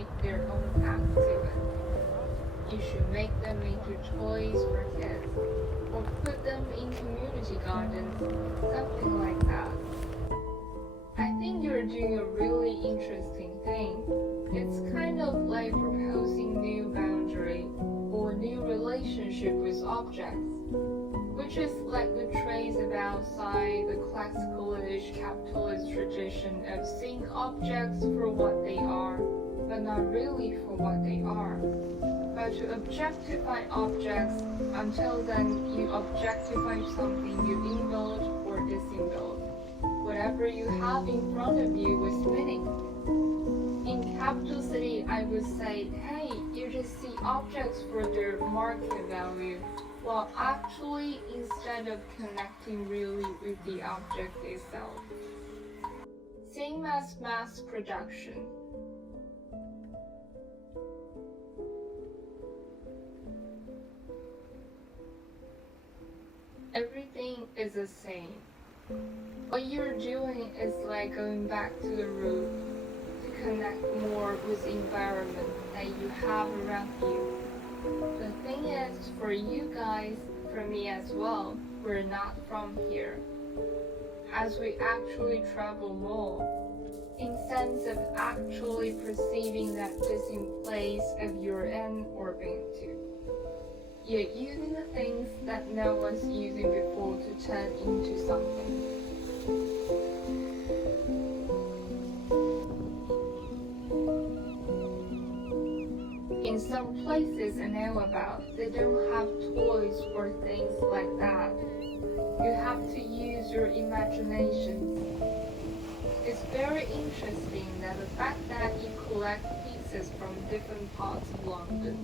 take their own path to it. You should make them into toys for kids, or put them in community gardens, something like that. I think you're doing a really interesting thing. It's kind of like proposing new boundary or new relationship with objects, which is like the trace about outside the classical-ish capitalist tradition of seeing objects for what they are, but not really for what they are. But to objectify objects, until then you objectify something you inbuilt or disinbuilt. Whatever you have in front of you with meaning. In capital city, I would say, hey, you just see objects for their market value, while actually instead of connecting really with the object itself. Same as mass production. Everything is the same. What you're doing is like going back to the root to connect more with the environment that you have around you. The thing is, for you guys, for me as well, we're not from here. As we actually travel more, in sense of actually perceiving that this in place of your end or being to. You're using the things that no one's using before to turn into something. In some places I know about, they don't have toys or things like that. You have to use your imagination. It's very interesting that the fact that you collect pieces from different parts of London,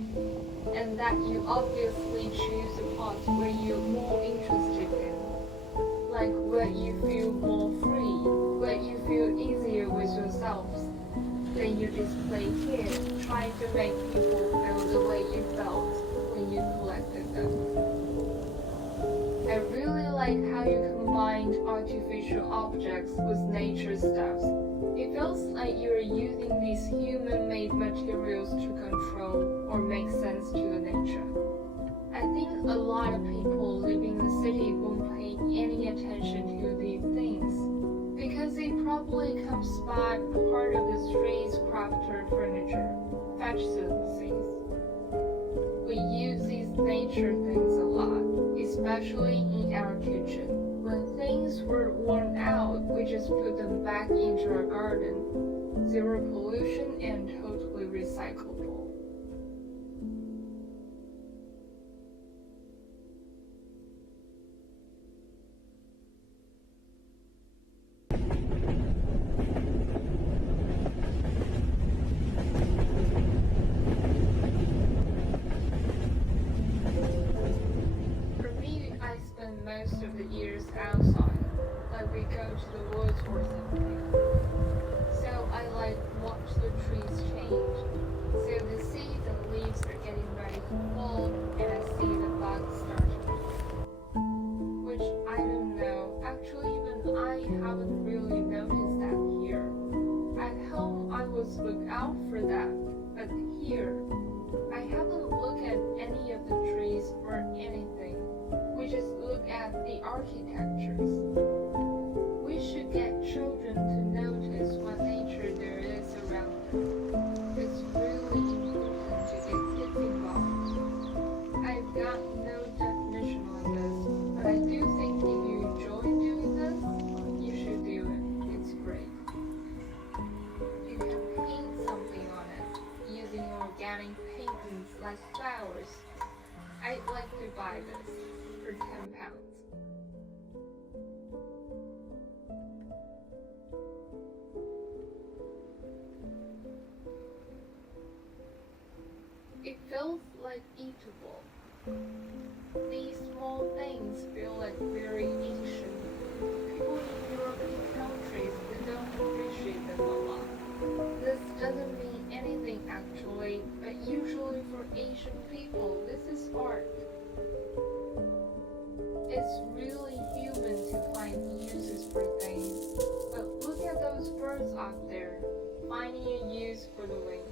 and that you obviously choose the parts where you're more interested in, like where you feel more free, where you feel easier with yourselves. Then you display here, trying to make people feel the way you felt when you collected them. I really like how you combined artificial objects with nature stuff. It feels like you're using these human-made materials to control or make sense to the nature. I think a lot of people living in the city won't pay any attention to these things, because it probably comes by part of the street's crafted furniture, fashion things. We use these nature things a lot, especially in our kitchen. When things were worn out, we just put them back into our garden. Zero pollution and totally recyclable. Most of the years outside, like we go to the woods or something. So I like watch the trees change. So the seeds and leaves are getting ready to fall, and I see the bugs start to move. Which I don't know. Actually, even I haven't really noticed that here. At home, I would look out for that, but here, I haven't looked at any of the trees or anything. We just look at the architectures. We should get children to notice what nature there is around them. It's really important to get kids involved. I've got no definition on this, but I do think if you enjoy doing this, you should do it. It's great. You can paint something on it using organic paintings like flowers. I'd like to buy this. For 10 pounds. It feels like eatable. These small things feel like very ancient. People in European countries, they don't appreciate them a lot. This doesn't mean anything actually, but usually for Asian people, this is art. It's really human to find uses for things, but look at those birds out there, finding a use for the wing.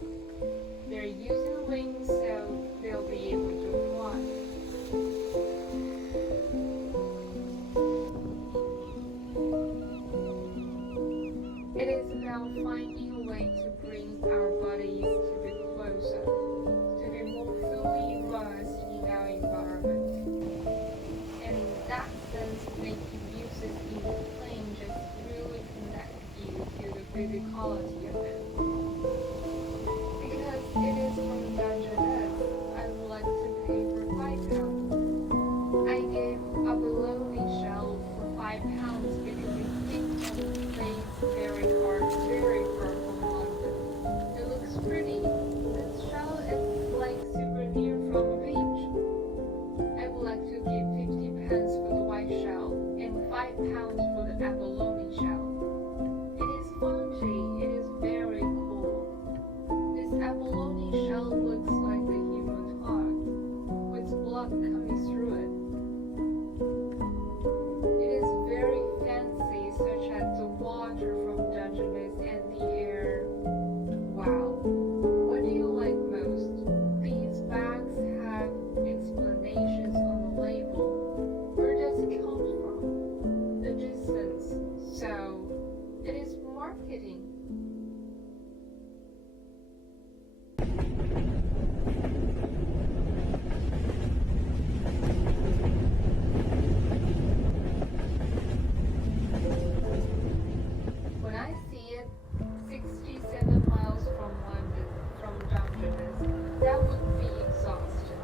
That would be exhausting.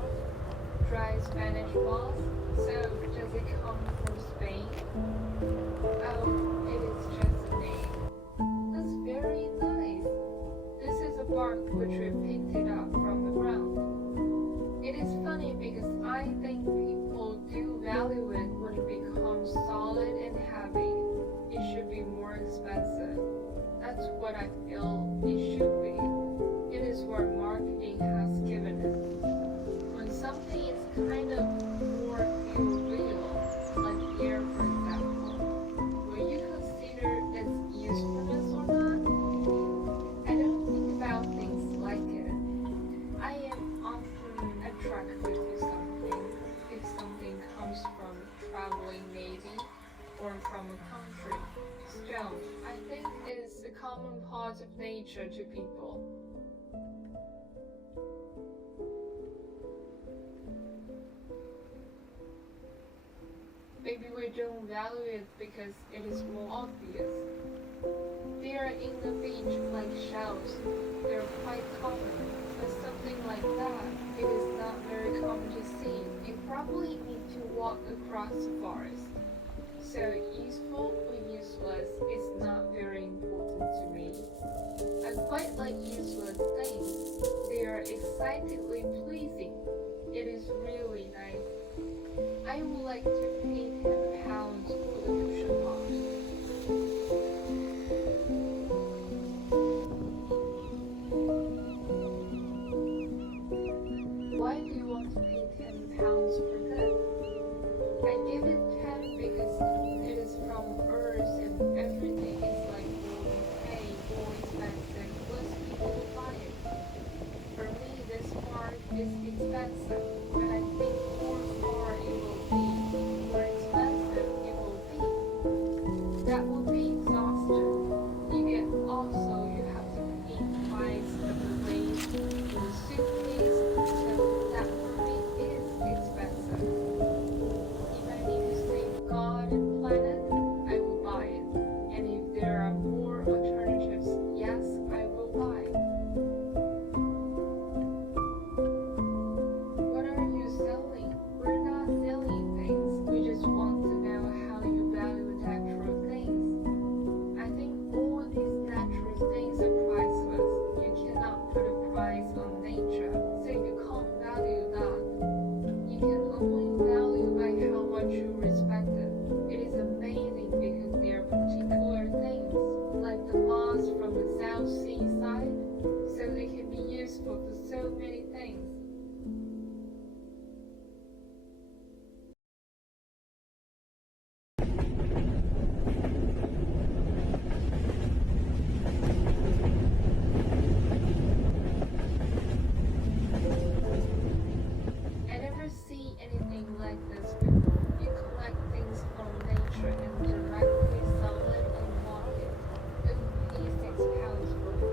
Dry Spanish moss? So does it come from Spain? Oh, it is just a name. That's very nice. This is a bark which we picked it up from the ground. It is funny because I think people do value it when it becomes solid and heavy. It should be more expensive. That's what I feel it should be. It is what marketing has given it. When something is kind of more feel real, like air for example, will you consider its usefulness or not? I don't think about things like it. I am often attracted to something if something comes from traveling navy or from a country. Stone, I think, is a common part of nature to people. Maybe we don't value it because it is more obvious. They are in the beach like shells. They're quite common. But something like that, it is not very common to see. You probably need to walk across the forest. So useful or useless is not very important to me. I quite like useless things. They are excitingly pleasing. It is really nice. I would like to pay £10 for the cushion box. Why do you want to pay £10 for this? I give it 10 because it is from Earth and everything is like more pay, more expensive, less people will buy it. For me, this part is expensive, but I think more far it will be, more expensive it will be. That will be exhausting. You have to pay twice of the weight for the suitcase, so that for me is expensive. Even if you save God and planet, I will buy it. And if there are more alternatives, yes, I will buy. What are you selling? We're not selling things. We just want to know how you value natural things. I think all these natural things are priceless. You cannot put a price on nature, so you can't value that. You can only value by how much you respect it. It is amazing because there are particular things, like the moss from the South Sea side, so they can be useful for so many things. I never see anything like this before. You collect things from nature and directly sell it on the market. It would pay £6 for it.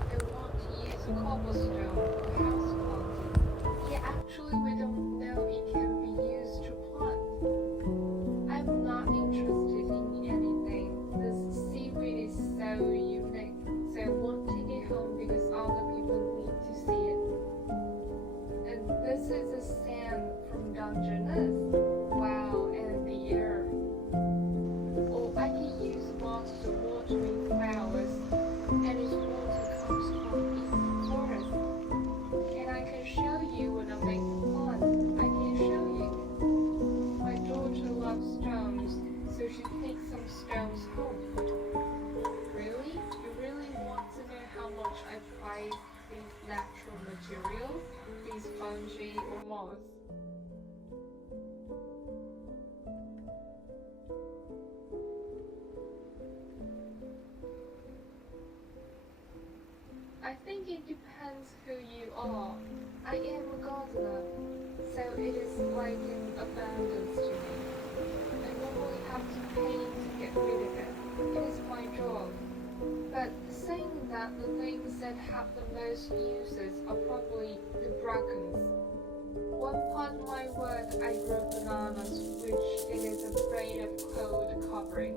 I want to use a cobblestone for house planting. Yeah, actually we don't know it can be used to plant. I'm not interested in anything. This seaweed is so unique, so I won't take it home because other people need to see it. And this is the sand from Dungeness. Wow, and the air. Or I can use moss to watering flowers, and its water comes from the forest. And I can show you when I make fun. I can show you. My daughter loves stones, so she takes some stones home. Really? You really want to know how much I prize these natural materials, these fungi or moss? I think it depends who you are. I am a gardener, so it is like an abundance to me. I normally have to pay to get rid of it. It is my job. But saying that, the things that have the most uses are probably the brackens. One part of my work I grow bananas which it is afraid of cold covering.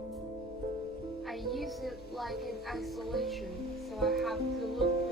I use it like an isolation, so I have to look